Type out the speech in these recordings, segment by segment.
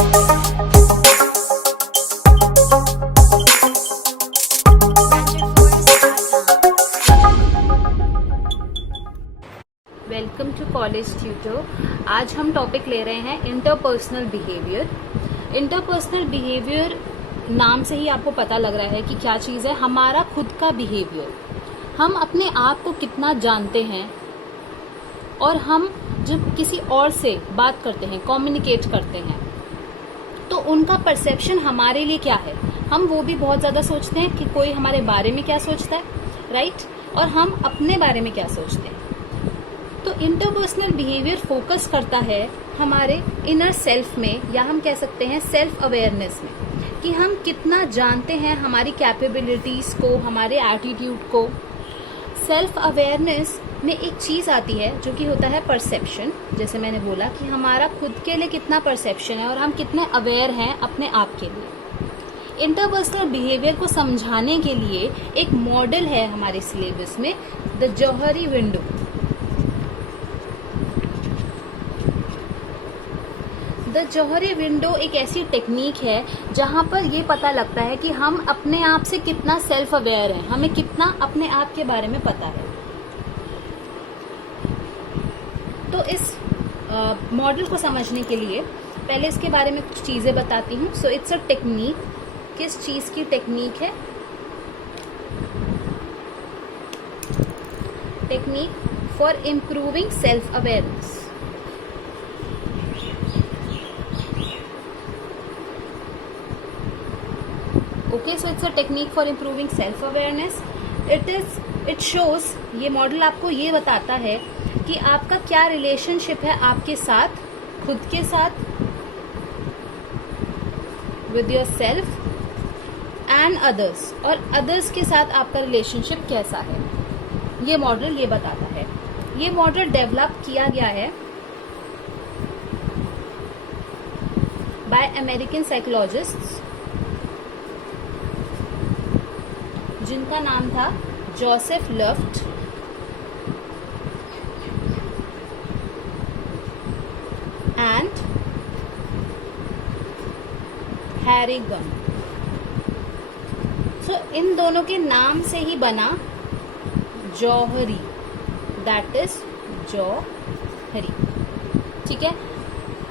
Welcome to college tutor. आज हम topic ले रहे हैं इंटरपर्सनल बिहेवियर। इंटरपर्सनल बिहेवियर नाम से ही आपको पता लग रहा है कि क्या चीज़ है। हमारा खुद का बिहेवियर, हम अपने आप को कितना जानते हैं और हम जब किसी और से बात करते हैं, कम्युनिकेट करते हैं, तो उनका परसेप्शन हमारे लिए क्या है। हम वो भी बहुत ज़्यादा सोचते हैं कि कोई हमारे बारे में क्या सोचता है, राइट, और हम अपने बारे में क्या सोचते हैं। तो इंटरपर्सनल बिहेवियर फोकस करता है हमारे इनर सेल्फ में, या हम कह सकते हैं सेल्फ अवेयरनेस में, कि हम कितना जानते हैं हमारी कैपेबिलिटीज को, हमारे एटीट्यूड को। सेल्फ अवेयरनेस में एक चीज़ आती है जो कि होता है परसेप्शन। जैसे मैंने बोला कि हमारा खुद के लिए कितना परसेप्शन है और हम कितने अवेयर हैं अपने आप के लिए। इंटरपर्सनल बिहेवियर को समझाने के लिए एक मॉडल है हमारे सिलेबस में, the Johari window. The Johari window एक ऐसी टेक्निक है जहां पर ये पता लगता है कि हम अपने आप से कितना सेल्फ अवेयर हैं, हमें कितना अपने आप के बारे में पता है। तो इस मॉडल को समझने के लिए पहले इसके बारे में कुछ चीज़ें बताती हूँ। So it's a technique. किस चीज़ की टेक्निक है? Technique for improving self awareness. Okay, so it's a technique for improving self awareness. It shows, ये मॉडल आपको ये बताता है कि आपका क्या रिलेशनशिप है आपके साथ, खुद के साथ, with your self and others, और अदर्स के साथ आपका रिलेशनशिप कैसा है। ये मॉडल ये बताता है। ये मॉडल डेवलप किया गया है बाय अमेरिकन साइकोलॉजिस्ट्स जिनका नाम था जोसेफ लफ्ट एंड हैरी गन। सो इन दोनों के नाम से ही बना जौहरी, दैट इज जौहरी। ठीक है,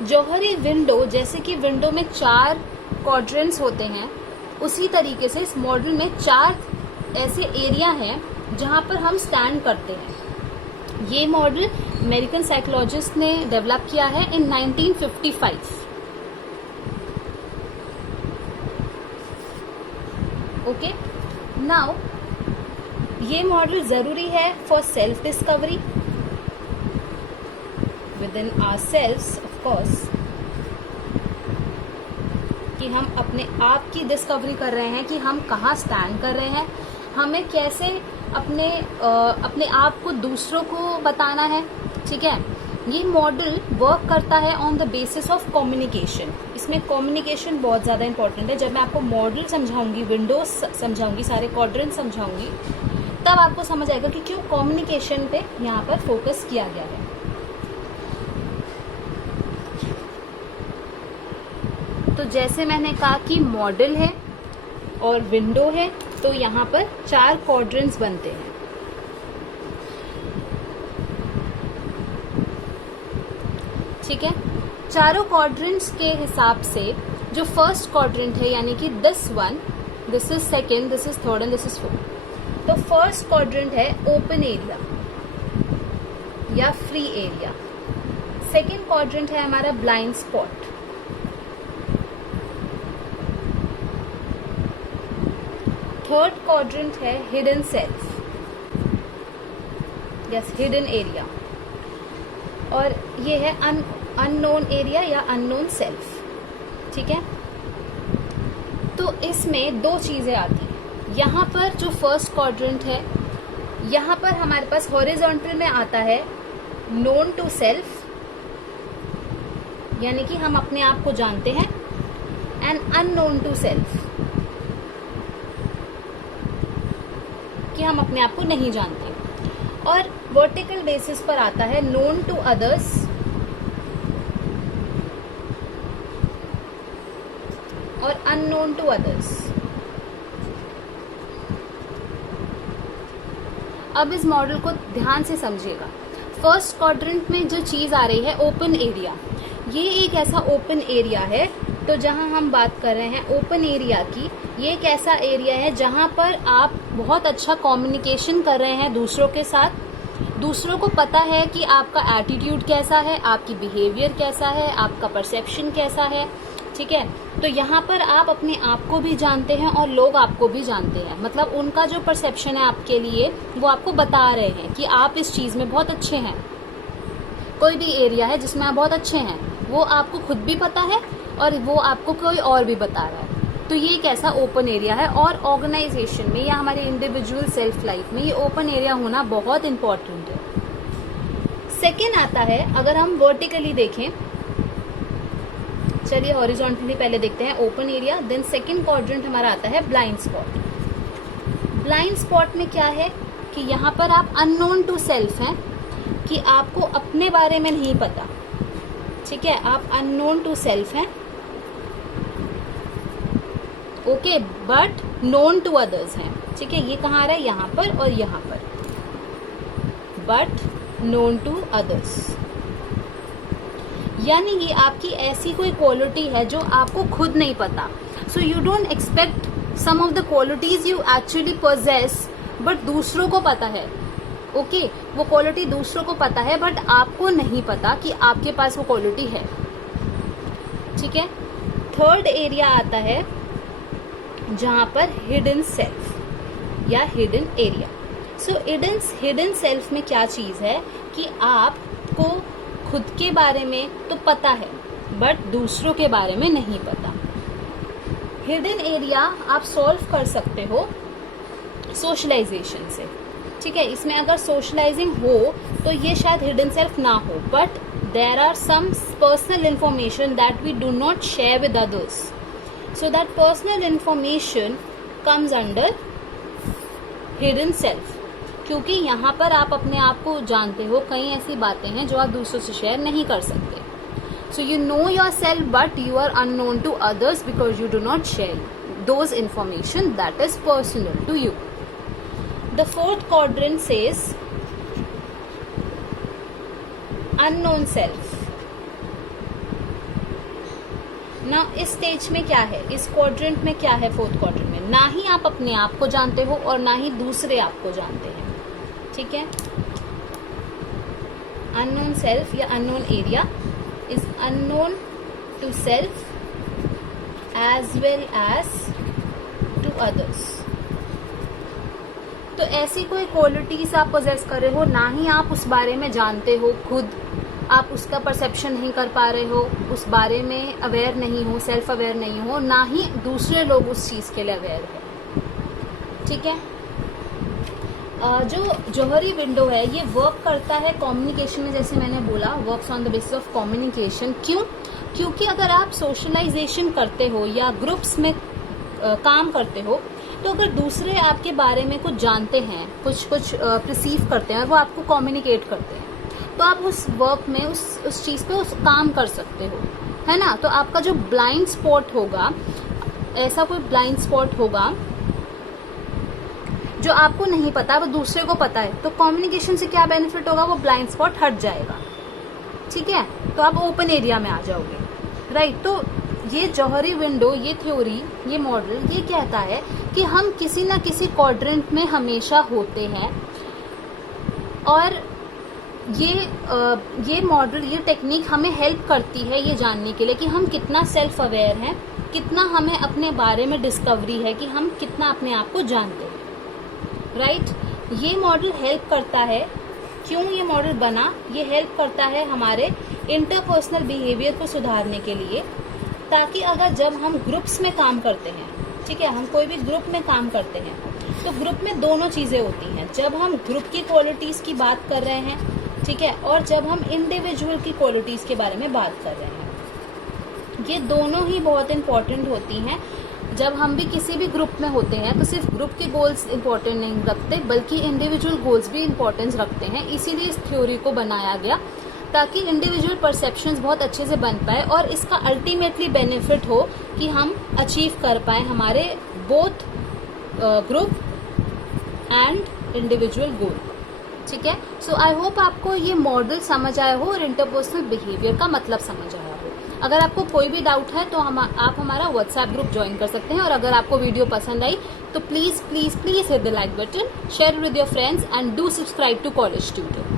जौहरी विंडो, जैसे कि विंडो में 4 क्वाड्रेंट्स होते हैं, उसी तरीके से इस मॉडल में 4 ऐसे एरिया हैं जहां पर हम स्टैंड करते हैं। ये मॉडल अमेरिकन साइकोलॉजिस्ट ने डेवलप किया है इन 1955। ओके, नाउ ये मॉडल जरूरी है for self discovery with in ourselves, of course, कि हम अपने आप की डिस्कवरी कर रहे हैं कि हम कहाँ स्टैंड कर रहे हैं, हमें कैसे अपने आप को दूसरों को बताना है। ठीक है, ये मॉडल वर्क करता है on the basis of communication. इसमें कम्युनिकेशन बहुत ज़्यादा इंपॉर्टेंट है। जब मैं आपको मॉडल समझाऊंगी, विंडोज समझाऊंगी, सारे क्वाड्रेंट समझाऊंगी, तब आपको समझ आएगा कि क्यों कम्युनिकेशन पे यहाँ पर फोकस किया गया है। तो जैसे मैंने कहा कि मॉडल है और विंडो है, तो यहाँ पर 4 क्वाड्रेंट्स बनते हैं। ठीक है, चारों क्वाड्रेंट्स के हिसाब से जो फर्स्ट क्वाड्रेंट है, यानी कि this one, this is second, this is third and this is fourth. तो फर्स्ट क्वाड्रेंट है ओपन एरिया या फ्री एरिया। सेकेंड क्वाड्रेंट है हमारा ब्लाइंड स्पॉट। थर्ड क्वाड्रेंट है hidden self, yes, hidden area, और ये है अननोन एरिया या अननोन सेल्फ। ठीक है, तो इसमें 2 चीजें आती हैं। यहाँ पर जो फर्स्ट क्वाड्रेंट है, यहाँ पर हमारे पास हॉरिजॉन्टल में आता है नोन टू सेल्फ, यानी कि हम अपने आप को जानते हैं, एंड अननोन टू सेल्फ, कि हम अपने आप को नहीं जानते। और वर्टिकल बेसिस पर आता है नोन टू अदर्स और अननोन टू अदर्स। अब इस मॉडल को ध्यान से समझिएगा। फर्स्ट क्वाड्रेंट में जो चीज आ रही है ओपन एरिया, ये एक ऐसा ओपन एरिया है, तो जहां हम बात कर रहे हैं ओपन एरिया की, ये एक ऐसा एरिया है जहां पर आप बहुत अच्छा कम्युनिकेशन कर रहे हैं दूसरों के साथ, दूसरों को पता है कि आपका एटीट्यूड कैसा है, आपकी बिहेवियर कैसा है, आपका परसेप्शन कैसा है, ठीक है। तो यहाँ पर आप अपने आप को भी जानते हैं और लोग आपको भी जानते हैं, मतलब उनका जो परसेप्शन है आपके लिए वो आपको बता रहे हैं कि आप इस चीज में बहुत अच्छे हैं। कोई भी एरिया है जिसमें आप बहुत अच्छे हैं वो आपको खुद भी पता है और वो आपको कोई और भी बता रहा है। तो ये एक ऐसा ओपन एरिया है, और ऑर्गेनाइजेशन में या हमारे इंडिविजुअल सेल्फ लाइफ में ये ओपन एरिया होना बहुत इंपॉर्टेंट है। सेकेंड आता है, अगर हम वर्टिकली देखें, चलिए हॉरिजॉन्टली पहले देखते हैं open area, then second quadrant हमारा आता है ब्लाइंड स्पॉट। ब्लाइंड स्पॉट में क्या है कि यहाँ पर आप अननोन टू सेल्फ हैं, कि आपको अपने बारे में नहीं पता, ठीक है, आप अननोन टू सेल्फ हैं, okay, but known to others हैं, ठीक है। ये कहाँ आ रहा है, यहाँ पर और यहाँ पर, बट नोन टू अदर्स, यानी ये आपकी ऐसी कोई क्वालिटी है जो आपको खुद नहीं पता। So you don't expect some of the qualities you actually possess, but दूसरों को पता है, ओके, वो क्वालिटी दूसरों को पता है बट आपको नहीं पता कि आपके पास वो क्वालिटी है, ठीक है। थर्ड एरिया आता है जहां पर हिडन सेल्फ या हिडन एरिया। सो हिडन सेल्फ में क्या चीज है कि आपको खुद के बारे में तो पता है बट दूसरों के बारे में नहीं पता। हिडन एरिया आप सॉल्व कर सकते हो सोशलाइजेशन से, ठीक है। इसमें अगर सोशलाइजिंग हो तो ये शायद हिडन सेल्फ ना हो, but there are some personal information that we do not share with others, so that personal information comes under hidden self, क्योंकि यहाँ पर आप अपने आप को जानते हो, कई ऐसी बातें हैं जो आप दूसरों से शेयर नहीं कर सकते। So you know yourself but you are unknown to others because you do not share those information that is personal to you. The fourth quadrant says unknown self. ना इस स्टेज में क्या है, इस क्वाड्रेंट में क्या है, फोर्थ क्वाड्रेंट में ना ही आप अपने आप को जानते हो और ना ही दूसरे आपको जानते हैं, ठीक है। अननोन सेल्फ या unknown area is unknown to self as well as to others. तो ऐसी कोई क्वालिटीज आप पोजेस कर रहे हो, ना ही आप उस बारे में जानते हो, खुद आप उसका परसेप्शन नहीं कर पा रहे हो, उस बारे में अवेयर नहीं हो, सेल्फ अवेयर नहीं हो, ना ही दूसरे लोग उस चीज के लिए अवेयर है, ठीक है। जो जौहरी विंडो है ये वर्क करता है कम्युनिकेशन में, जैसे मैंने बोला works on the basis of communication. क्यों? क्योंकि अगर आप सोशलाइजेशन करते हो या ग्रुप्स में काम करते हो, तो अगर दूसरे आपके बारे में कुछ जानते हैं, कुछ परसीव करते हैं और वो आपको कम्युनिकेट करते हैं, तो आप उस वर्क में उस चीज पे उस काम कर सकते हो, है ना। तो आपका जो ब्लाइंड स्पॉट होगा, ऐसा कोई ब्लाइंड स्पॉट होगा जो आपको नहीं पता, वो दूसरे को पता है, तो कम्युनिकेशन से क्या बेनिफिट होगा, वो ब्लाइंड स्पॉट हट जाएगा, ठीक है। तो आप ओपन एरिया में आ जाओगे, राइट। तो ये जौहरी विंडो, ये थ्योरी, ये मॉडल ये कहता है कि हम किसी ना किसी क्वाड्रेंट में हमेशा होते हैं, और ये मॉडल, ये टेक्निक हमें हेल्प करती है ये जानने के लिए कि हम कितना सेल्फ अवेयर हैं, कितना हमें अपने बारे में डिस्कवरी है, कि हम कितना अपने आप को जानते हैं, राइट। ये मॉडल हेल्प करता है, क्यों ये मॉडल बना, ये हेल्प करता है हमारे इंटरपर्सनल बिहेवियर को सुधारने के लिए, ताकि अगर जब हम ग्रुप्स में काम करते हैं, ठीक है, हम कोई भी ग्रुप में काम करते हैं, तो ग्रुप में दोनों चीजें होती हैं। जब हम ग्रुप की क्वालिटीज की बात कर रहे हैं, ठीक है, और जब हम इंडिविजुअल की क्वालिटीज के बारे में बात कर रहे हैं, ये दोनों ही बहुत इंपॉर्टेंट होती हैं। जब हम भी किसी भी ग्रुप में होते हैं तो सिर्फ ग्रुप के गोल्स इंपॉर्टेंट नहीं रखते, बल्कि इंडिविजुअल गोल्स भी इंपॉर्टेंस रखते हैं। इसीलिए इस थ्योरी को बनाया गया, ताकि इंडिविजुअल परसेप्शंस बहुत अच्छे से बन पाए और इसका अल्टीमेटली बेनिफिट हो कि हम अचीव कर पाए हमारे बोथ ग्रुप एंड इंडिविजुअल गोल। ठीक है, सो आई होप आपको ये मॉडल समझ आया हो और इंटरपर्सनल बिहेवियर का मतलब समझ आया हो। अगर आपको कोई भी डाउट है तो आप हमारा व्हाट्सएप ग्रुप ज्वाइन कर सकते हैं और अगर आपको वीडियो पसंद आई तो please please please hit the like button, share with your friends and do subscribe to college tutor.